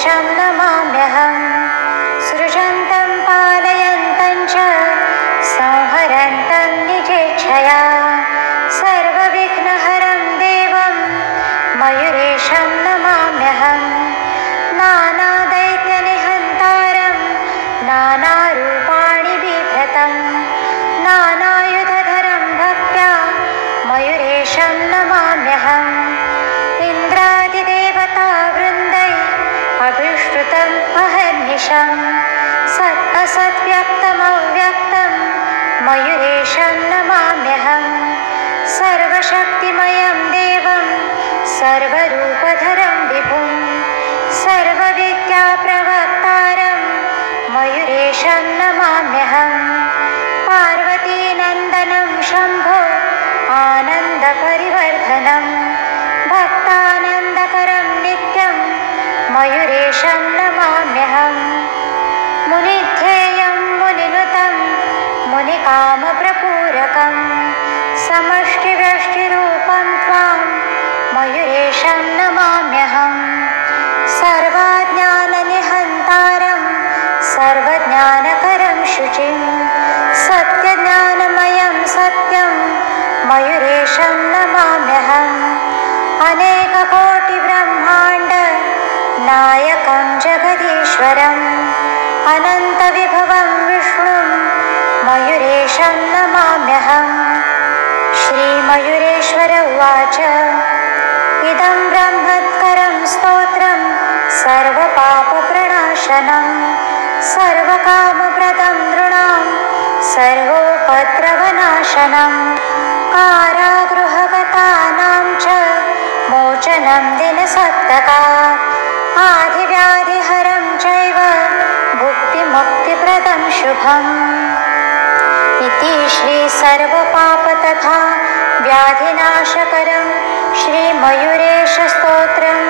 मयूरेशं नमाम्यहं सृजन्तं पालयन्तं च संहरन्तं निजेच्छया सर्वविघ्नहरं देवं मयूरेशं नमाम्यहं नानादैत्यनिहन्तारं नानारूपाणि बिभ्रतं नानायुधधरं भक्त्या मयूरेशं नमाम्यहम् इन्द्रादिदेवतावृन्दै अभिष्टुतं अहर्निशं सत्सद्व्यक्तमव्यक्तं मयूरेशं नमाम्यहं सर्वशक्तिमयं देवं सर्वरूपधरं विभुं सर्वविद्याप्रवक्तारं मयूरेशं नमाम्यहं पार्वतीनन्दनं शम्भो आनन्दपरिवर्धनं भक्तानन्दकरं नित्यं मयूरेशं नमाम्यहं मुनिध्येयं मुनिनुतं मुनिकामप्रपूरकं समष्टिव्यष्टिरूपं त्वां मयूरेशं नमाम्यहं सर्वज्ञाननिहन्तारं सर्वज्ञानकरं शुचिं सत्यज्ञानमयं सत्यं मयूरेशं नमाम्यहम् अनेककोटिब्रह्माण्ड नायकं जगदीश्वरम् अनन्तविभवं विष्णुं मयूरेशं नमाम्यहम् श्रीमयूरेश्वर उवाच इदं ब्रह्मत्करं स्तोत्रं सर्वपापप्रणाशनं सर्वकामप्रदं नृणां सर्वोपद्रवनाशनं कारागृहगतानां च मोचनं दिनसप्तकात् आधिव्याधिहरं चैव भुक्तिमुक्तिप्रदं शुभम् इति श्री सर्वपाप तथा व्याधिनाशकरं श्रीमयूरेशस्तोत्रं